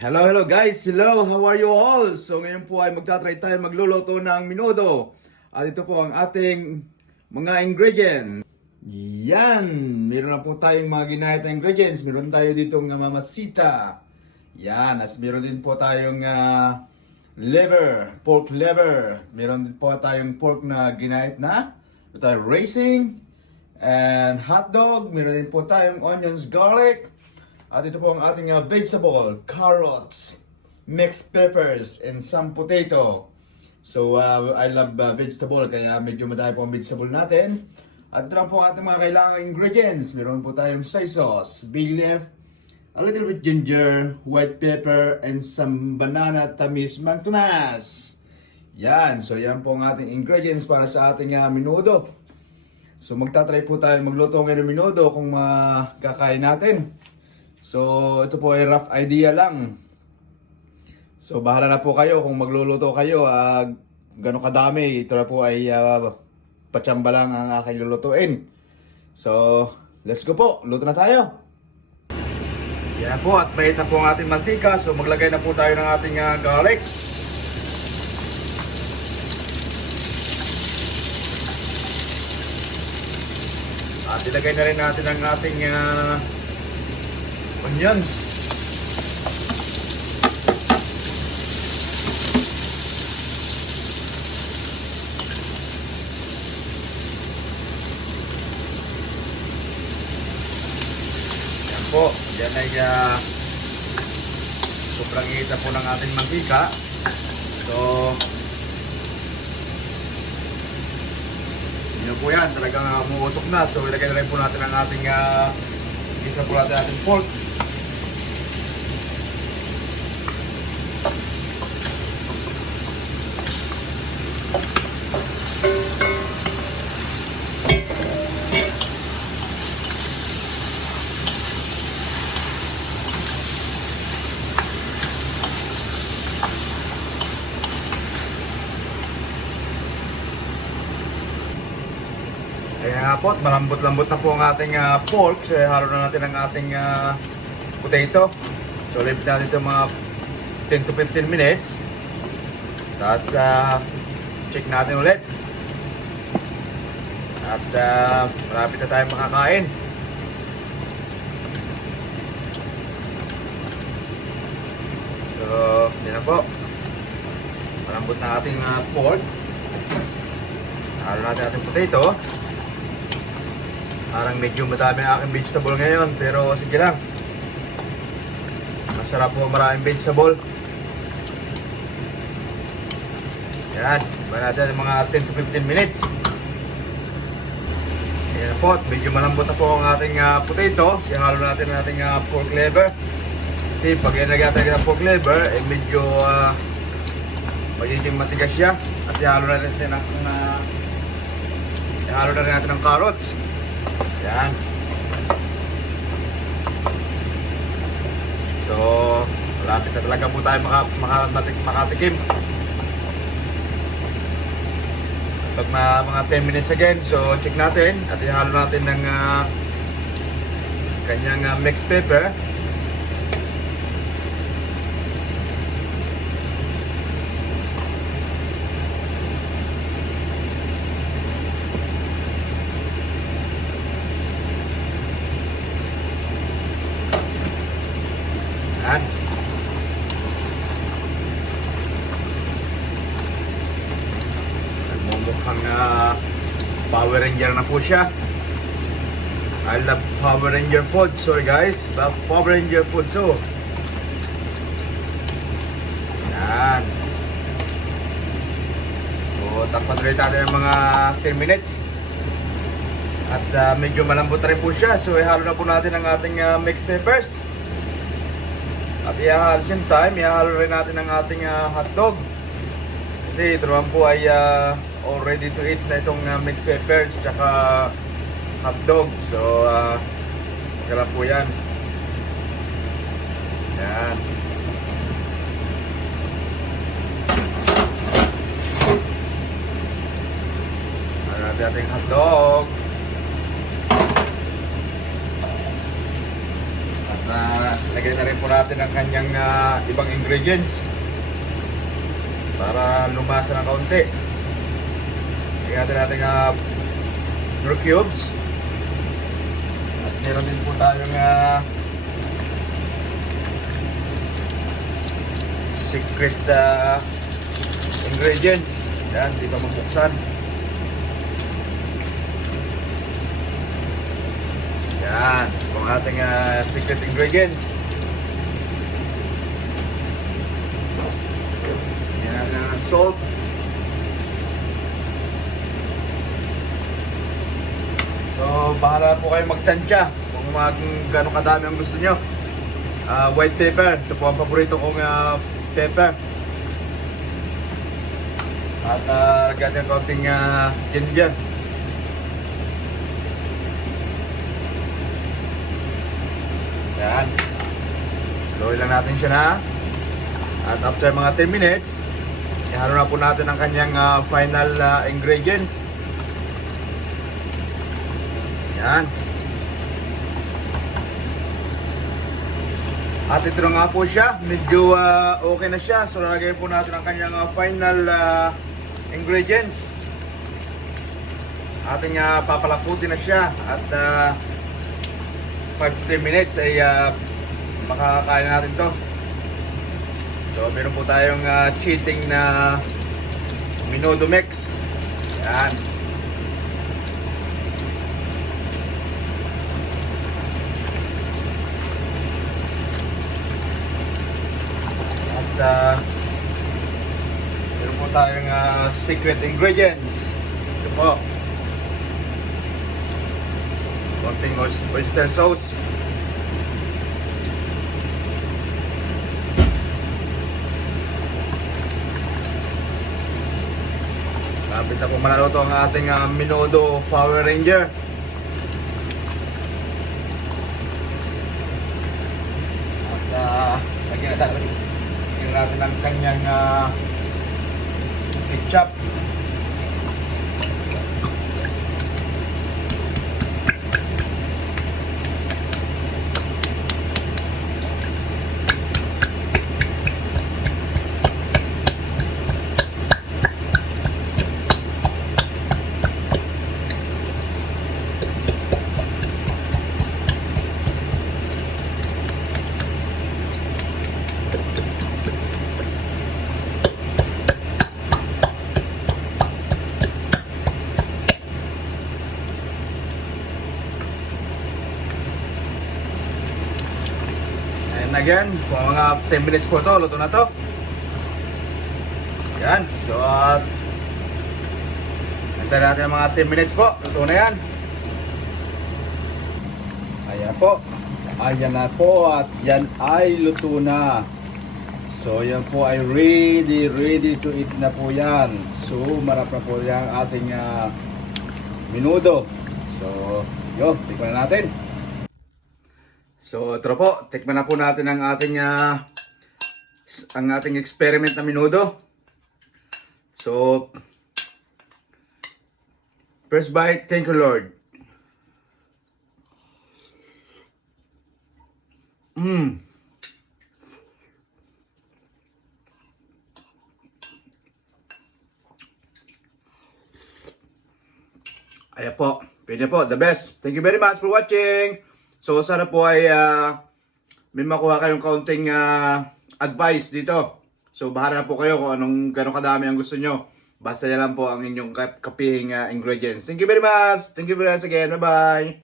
Hello, hello guys! Hello! How are you all? So ngayon po ay magtatry tayo magluluto ng menudo. At ito po ang ating mga ingredients. Yan! Meron na po tayong mga ginahit na ingredients. Meron tayo ditong mamasita. Yan! As meron din po tayong liver, pork liver. Meron din po tayong pork na ginahit na. Meron tayong racing and hotdog. Meron din po tayong onions, garlic. At ito po ang ating vegetable, carrots, mixed peppers, and some potato. So, I love vegetable, kaya medyo madami po ang vegetable natin. At ito lang po ang ating mga kailangang ingredients. Meron po tayong soy sauce, bay leaf, a little bit ginger, white pepper, and some banana tamis mang tumas. Yan, so yan po ang ating ingredients para sa ating menudo. So, magtatry po tayo magluto ngayon ng menudo kung kakain natin. So, ito po ay rough idea lang. So, bahala na po kayo kung magluluto kayo. Gano'ng kadami. Ito na po ay patsamba lang ang aking lulutuin. So, let's go po. Luto na tayo. Yan po. At mainit na po ang ating mantika. So, maglagay na po tayo ng ating garlic. At ilagay na rin natin ang ating onions. Yan po. Yan ay sobrang init na po ng ating mantika. So, yun po yan. Talagang umuusok na. So, ilagay na rin po natin ang ating isa po natin ating pork. Ayan nga po, malambot-lambot na po ang ating pork. So, halo na natin ang ating potato. So, leave natin ito mga 10 to 15 minutes. Tapos, check natin ulit. At malapit na tayo makakain. So, yun na po. Malambot na ating pork. Halo natin ating potato. Parang medyo madami ang aking vegetable ngayon, pero sige lang. Masarap po maraming vegetable. Yan, ba natin mga 10 to 15 minutes. Ayan po, medyo malambot na po ang ating potato. Sihalo natin ang ating pork liver. Kasi pag inagyan natin ng pork liver, medyo magiging matigas siya. At ihalo na rin natin ng carrots. Yan. So, malapit na talaga po tayo makatikim. Pag mga 10 minutes again, so check natin at ihalo natin ng kanyang mixed pepper. Yan. Nagmumukhang Power Ranger na po siya. I love Power Ranger food. Sorry guys, love Power Ranger food too. Yan. So, takpan rin natin ng mga 10 minutes. At medyo malambot na rin po siya. So, ihalo na po natin ang ating mixed peppers. At at the same time, ihalo rin natin ang ating hotdog. Kasi ito naman po ay all ready to eat na itong mixed peppers tsaka hotdog. So, okay lang po yan. Yan. Ano natin ating hotdog. At lagay na rin po natin ang kanyang ibang ingredients para lumasa ng kaunti. Lagyan natin nor cubes. At meron din po tayong secret ingredients. Yan, di pa mabuksan. Yan, kung ating secret ingredients. Yan, salt. So, bahala po kayo magtansya kung gano'ng kadami ang gusto nyo. White pepper, ito po ang paborito kong pepper. At lagyan natin konting ginger. Yan. Lower lang natin siya na. At after mga 10 minutes, ihalo na po natin ang kanyang final ingredients. Yan. At ito na nga po siya. Medyo okay na siya. So lalagay po natin ang kanyang final ingredients. Ating papalaputin na siya. At 5 to 10 minutes ay makakakain natin to. So meron po tayong cheating na Menudo mix. Yan. At meron po tayong secret ingredients. Ito po. Konting oyster sauce. Lapit na po malaluto ang ating Menudo Power Ranger. At lagyan natin ang kanyang ketchup. And again, kung mga 10 minutes po ito, luto na to. Yan. So, antayin natin ang mga 10 minutes po. Luto na yan. Ayan po. Ayan na po. At yan ay luto na. So, yan po ay ready to eat na po yan. So, marap na po yan ating menudo. So, yun. Tikman na natin. So, ito po, tikman na po natin ang ating experiment na menudo. So, first bite, thank you Lord. Ayan po, pwede po, the best. Thank you very much for watching. So sana po ay may makuha kayong kaunting advice dito. So bahala na po kayo kung gano'ng kadami ang gusto nyo. Basta yan lang po ang inyong kapihing ingredients. Thank you very much. Thank you very much again. Bye-bye.